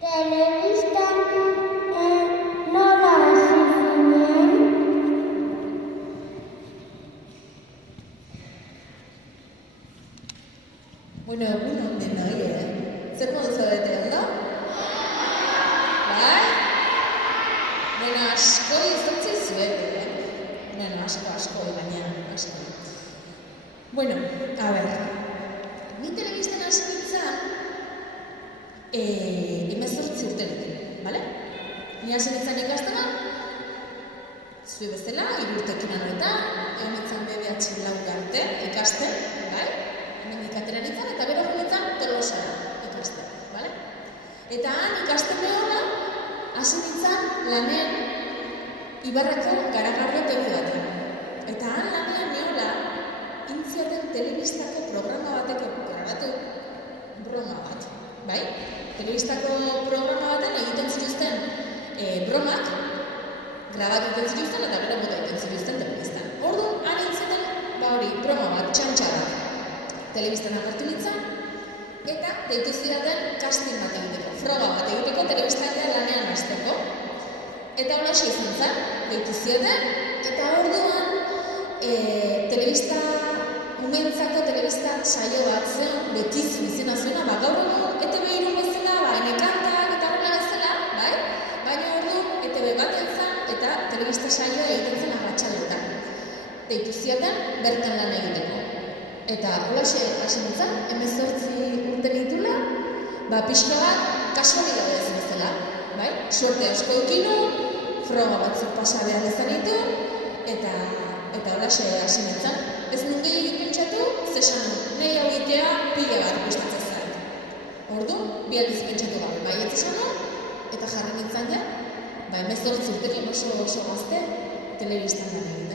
Telebistan nola hasi zinen? Bueno, egun on denoi, Zer modu zaudete, ondo? Bai? Bueno, asko izatzi zuete, Bueno, asko, baina asko. Bueno, a ver, ni telebistan hasi nintzen, 18 urterekin, bale? Ni hasi nintzen ikastena, zue bezala, 3 urtekin anoetan, egon nintzen BBH lau arte ikasten, bai? Hemendik atera nintzen, eta gero nintzen Tolosara ikasten, bale? Eta han ikasten behona, hasi nintzen lanen Ibarrako Garagardo-tegi batean. Eta han lanean neola, intziaten telebistako programa bateko grabatu broma bat, bai? Telebistako programa baten egiten zituzten bromak, grabatu zituzten eta gero bota egiten zituzten telebistan. Orduan, han nintzen, broma bat, txantxara. Telebistan agertu nintzen, eta deitu zidaten casting bat egiteko, froga bat egiteko telebistania lanean hasteko. Eta holaxe izan zen, deitu zidaten, eta orduan umentzako telebista saio bat zen, Betizu izena zuena, gaur egun ETV irun bezala, enekantak eta horrela bezala, bai? Baina orduan ETV baten zen, eta telebista saioa egiten zen arratsaletan. Deitu zidaten, bertan lan egiteko. Eta holaxe hasi nintzen, 18 urte nitula, pixka bat kasualidadez bezala, bai? Suerte asko dukinu, froga batzuk pasa behar izan ditu, eta holaxe hasi nintzen. Ez nun gehiagik pentsatu, zesan nahi hau egitea pila bat gustatzen zait. Orduan, bi aldiz pentsatu gabe, bai ez esan eta jarri nintzen ja, 18 urtekin oso gazte telebistan lan egiten.